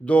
2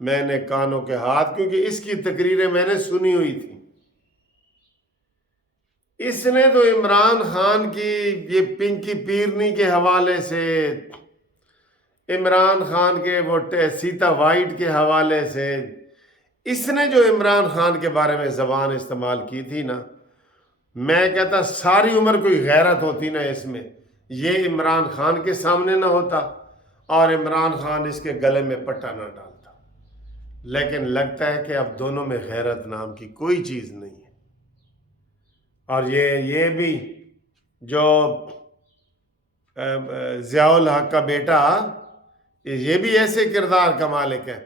میں نے کانوں کے ہاتھ، کیونکہ اس کی تقریریں میں نے سنی ہوئی تھی۔ اس نے تو عمران خان کی یہ پنکی پیرنی کے حوالے سے، عمران خان کے وہ سیتا وائٹ کے حوالے سے، اس نے جو عمران خان کے بارے میں زبان استعمال کی تھی نا، میں کہتا ساری عمر کوئی غیرت ہوتی نا اس میں، یہ عمران خان کے سامنے نہ ہوتا اور عمران خان اس کے گلے میں پٹا نہ ڈالتا۔ لیکن لگتا ہے کہ اب دونوں میں غیرت نام کی کوئی چیز نہیں ہے۔ اور یہ بھی جو ضیاء الحق کا بیٹا، یہ بھی ایسے کردار کا مالک ہے۔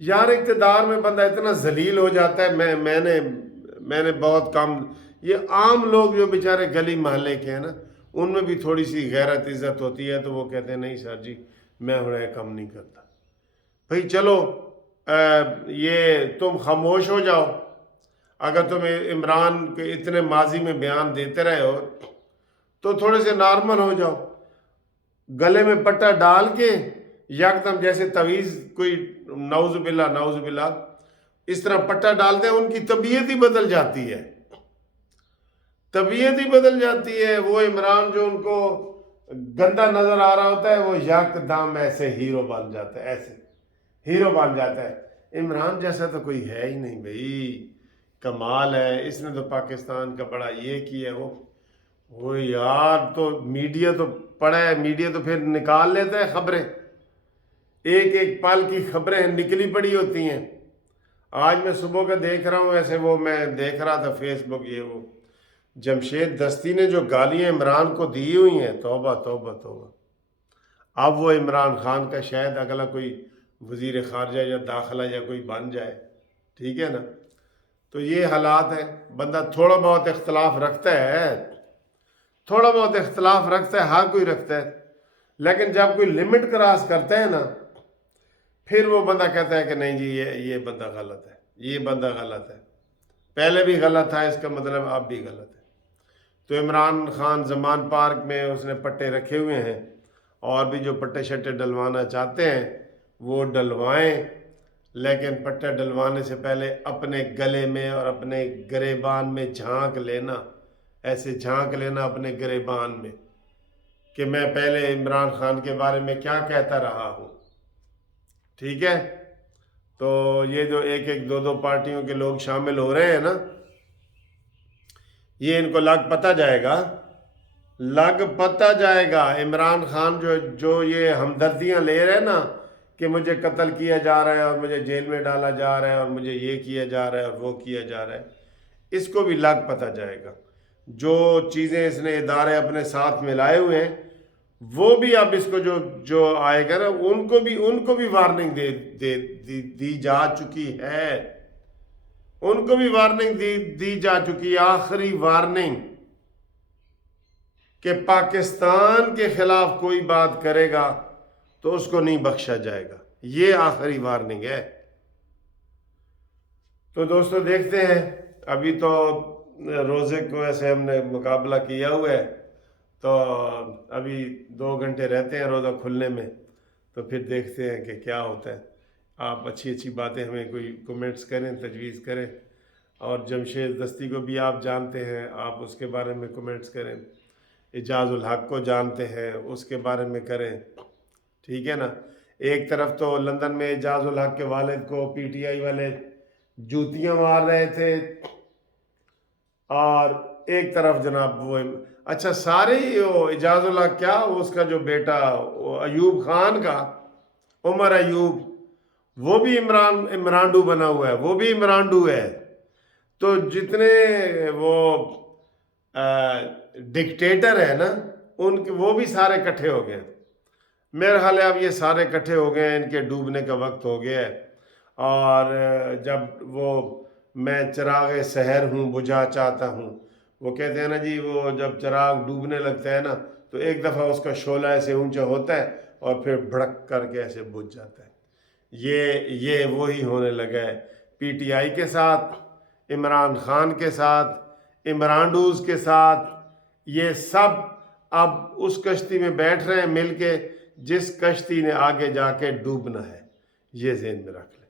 یار اقتدار میں بندہ اتنا ذلیل ہو جاتا ہے، میں نے بہت کم، یہ عام لوگ جو بیچارے گلی محلے کے ہیں نا، ان میں بھی تھوڑی سی غیرت عزت ہوتی ہے تو وہ کہتے ہیں نہیں سر جی میں انہیں کم نہیں کرتا۔ بھئی چلو یہ تم خاموش ہو جاؤ، اگر تم عمران کے اتنے ماضی میں بیان دیتے رہے ہو تو تھوڑے سے نارمل ہو جاؤ۔ گلے میں پٹا ڈال کے یکدم جیسے تعویذ کوئی نعوذ باللہ اس طرح پٹا ڈالتے ہیں، ان کی طبیعت ہی بدل جاتی ہے، طبیعت ہی بدل جاتی ہے۔ وہ عمران جو ان کو گندا نظر آ رہا ہوتا ہے وہ یکدم ایسے ہیرو بن جاتا ہے، ایسے ہیرو بن جاتا ہے۔ عمران جیسا تو کوئی ہے ہی نہیں بھائی، کمال ہے۔ اس نے تو پاکستان کا بڑا یہ کیا ہے، وہ یار تو میڈیا تو پڑا ہے، میڈیا تو پھر نکال لیتا ہے خبریں، ایک ایک پل کی خبریں نکلی پڑی ہوتی ہیں۔ آج میں صبح کا دیکھ رہا ہوں، ایسے وہ میں دیکھ رہا تھا فیس بک، یہ وہ جمشید دستی نے جو گالیاں عمران کو دی ہوئی ہیں، توبہ توبہ توبہ۔ اب وہ عمران خان کا شاید اگلا کوئی وزیر خارجہ یا داخلہ یا کوئی بن جائے، ٹھیک ہے نا۔ تو یہ حالات ہیں، بندہ تھوڑا بہت اختلاف رکھتا ہے، تھوڑا بہت اختلاف رکھتا ہے، ہر کوئی رکھتا ہے، لیکن جب کوئی لمٹ کراس کرتا ہے نا پھر وہ بندہ کہتا ہے کہ نہیں جی یہ بندہ غلط ہے، یہ بندہ غلط ہے، پہلے بھی غلط تھا، اس کا مطلب اب بھی غلط ہے۔ تو عمران خان زمان پارک میں اس نے پٹے رکھے ہوئے ہیں، اور بھی جو پٹے شٹے ڈلوانا چاہتے ہیں وہ ڈلوائیں، لیکن پٹا ڈلوانے سے پہلے اپنے گلے میں اور اپنے گریبان میں جھانک لینا، ایسے جھانک لینا اپنے گریبان میں کہ میں پہلے عمران خان کے بارے میں کیا کہتا رہا ہوں، ٹھیک ہے۔ تو یہ جو ایک ایک دو دو پارٹیوں کے لوگ شامل ہو رہے ہیں نا، یہ ان کو لگ پتہ جائے گا، لگ پتہ جائے گا۔ عمران خان جو یہ ہمدردیاں لے رہے ہیں نا کہ مجھے قتل کیا جا رہا ہے اور مجھے جیل میں ڈالا جا رہا ہے اور مجھے یہ کیا جا رہا ہے اور وہ کیا جا رہا ہے، اس کو بھی لگ پتہ جائے گا۔ جو چیزیں اس نے ادارے اپنے ساتھ ملائے ہوئے ہیں وہ بھی اب اس کو جو آئے گا نا ان کو بھی وارننگ دی جا چکی ہے، ان کو بھی وارننگ دی جا چکی ہے، آخری وارننگ کہ پاکستان کے خلاف کوئی بات کرے گا تو اس کو نہیں بخشا جائے گا، یہ آخری وارننگ ہے۔ تو دوستو دیکھتے ہیں، ابھی تو روزے کو ایسے ہم نے مقابلہ کیا ہوا ہے، تو ابھی 2 گھنٹے رہتے ہیں روزہ کھلنے میں، تو پھر دیکھتے ہیں کہ کیا ہوتا ہے۔ آپ اچھی باتیں ہمیں کوئی کومنٹس کریں، تجویز کریں، اور جمشید دستی کو بھی آپ جانتے ہیں، آپ اس کے بارے میں کومنٹس کریں، اعجاز الحق کو جانتے ہیں، اس کے بارے میں کریں، ٹھیک ہے نا۔ ایک طرف تو لندن میں اعجاز الحق کے والد کو پی ٹی آئی والے جوتیاں مار رہے تھے، اور ایک طرف جناب وہ اچھا سارے اعجاز الحق کیا اس کا جو بیٹا ایوب خان کا، عمر ایوب، وہ بھی عمرانڈو بنا ہوا ہے، وہ بھی عمرانڈو ہے۔ تو جتنے وہ ڈکٹیٹر ہیں نا وہ بھی سارے کٹھے ہو گئے۔ میرا خیال ہے اب یہ سارے کٹھے ہو گئے ہیں، ان کے ڈوبنے کا وقت ہو گیا ہے۔ اور جب وہ میں چراغ سحر ہوں بجھا چاہتا ہوں، وہ کہتے ہیں نا جی، وہ جب چراغ ڈوبنے لگتا ہے نا تو ایک دفعہ اس کا شعلہ ایسے اونچا ہوتا ہے اور پھر بھڑک کر کے ایسے بجھ جاتا ہے۔ یہ وہی ہونے لگا ہے پی ٹی آئی کے ساتھ، عمران خان کے ساتھ، عمرانڈوز کے ساتھ۔ یہ سب اب اس کشتی میں بیٹھ رہے ہیں مل کے جس کشتی نے آگے جا کے ڈوبنا ہے، یہ ذہن میں رکھ لیں۔